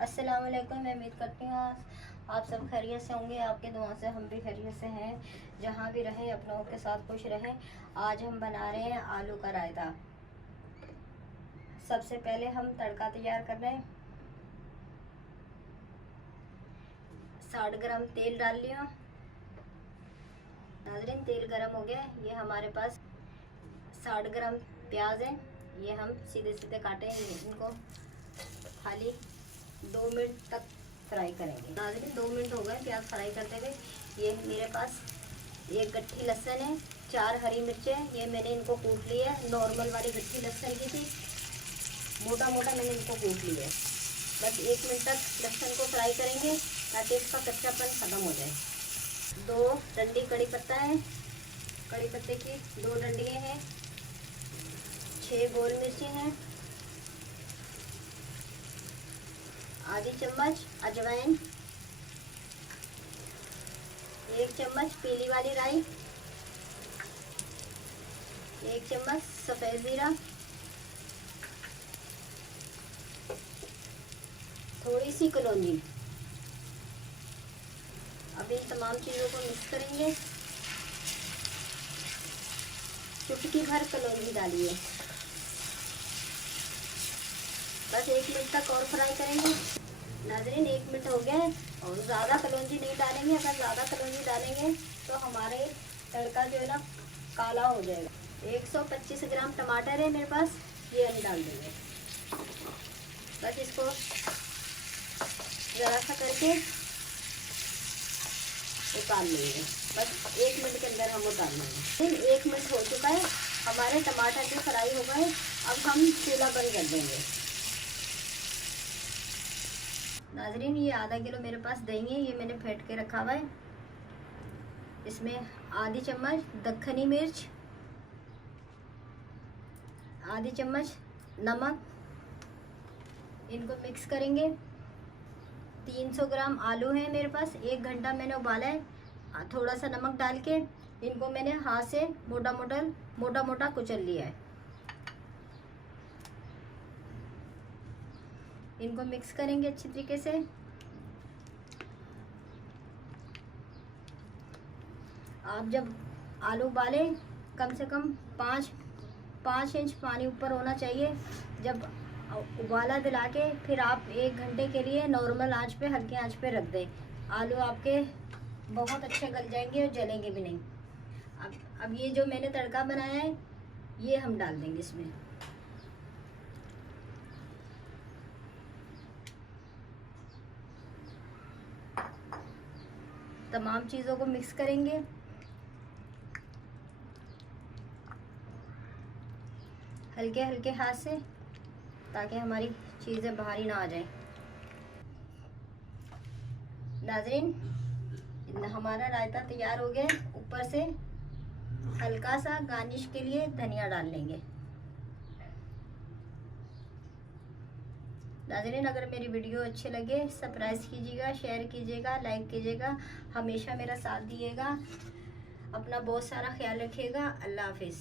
अस्सलाम वालेकुम। मैं उम्मीद करती हूँ आप सब खैरियत से होंगे। आपके दुआ से हम भी खैरियत से हैं। जहाँ भी रहें अपनों के साथ खुश रहें। आज हम बना रहे हैं आलू का रायता। सबसे पहले हम तड़का तैयार कर रहे हैं। 60 ग्राम तेल डाल लिया। नाज़रीन, तेल गरम हो गया। ये हमारे पास 60 ग्राम प्याज है। ये हम सीधे सीधे काटे हैं। इनको खाली 2 मिनट तक फ्राई करेंगे। नाज़रीन, 2 मिनट हो गए प्याज फ्राई करते हुए। ये मेरे पास एक गट्ठी लहसुन है, 4 हरी मिर्चें। ये मैंने इनको कूट लिया है। नॉर्मल वाली गट्ठी लहसुन की थी, मोटा मोटा मैंने इनको कूट लिया है। बस 1 मिनट तक लहसुन को फ्राई करेंगे ताकि इसका कच्चापन ख़त्म हो जाए। 2 डंडी कड़ी पत्ता है। कड़ी पत्ते की 2 डंडियाँ हैं। 6 गोल मिर्ची हैं। आधी चम्मच अजवाइन, 1 चम्मच पीली वाली राई, 1 चम्मच सफ़ेद ज़ीरा, थोड़ी सी कलौंजी। अब इन तमाम चीज़ों को मिक्स करेंगे। चुटकी भर कलौंजी डालिए। बस 1 मिनट तक और फ्राई करेंगे। नाज़रीन, 1 मिनट हो गया है और ज़्यादा कलौंजी नहीं डालेंगे। अगर ज़्यादा कलौंजी डालेंगे तो हमारे तड़का जो है ना काला हो जाएगा। 125 ग्राम टमाटर है मेरे पास, ये हम डाल देंगे। बस इसको ज़रा सा करके उतार लेंगे। बस 1 मिनट के अंदर हम उतार लेंगे। 1 मिनट हो चुका है, हमारे टमाटर भी फ्राई हो गए। अब हम चूल्हा बंद कर देंगे। नाज़रीन, ये आधा किलो मेरे पास दही है। ये मैंने फेंट के रखा हुआ है। इसमें आधी चम्मच दक्खनी मिर्च, आधी चम्मच नमक। इनको मिक्स करेंगे। 300 ग्राम आलू है मेरे पास, 1 घंटा मैंने उबाला है। थोड़ा सा नमक डाल के इनको मैंने हाथ से मोटा मोटा कुचल लिया है। इनको मिक्स करेंगे अच्छी तरीके से। आप जब आलू उबालें कम से कम 5 इंच पानी ऊपर होना चाहिए। जब उबाला दिला के फिर आप 1 घंटे के लिए नॉर्मल आंच पे, हल्की आंच पे रख दें। आलू आपके बहुत अच्छे गल जाएंगे और जलेंगे भी नहीं। अब ये जो मैंने तड़का बनाया है ये हम डाल देंगे इसमें। तमाम चीज़ों को मिक्स करेंगे। हल्के हल्के हाथ से, ताकि हमारी चीज़ें बाहर ही ना आ जाएं। नाज़रीन, हमारा रायता तैयार हो गया। ऊपर से हल्का सा गार्निश के लिए धनिया डाल लेंगे। नाज़रीन, अगर मेरी वीडियो अच्छे लगे सब्सक्राइब कीजिएगा, शेयर कीजिएगा, लाइक कीजिएगा। हमेशा मेरा साथ दिएगा। अपना बहुत सारा ख्याल रखिएगा। अल्लाह हाफिज़।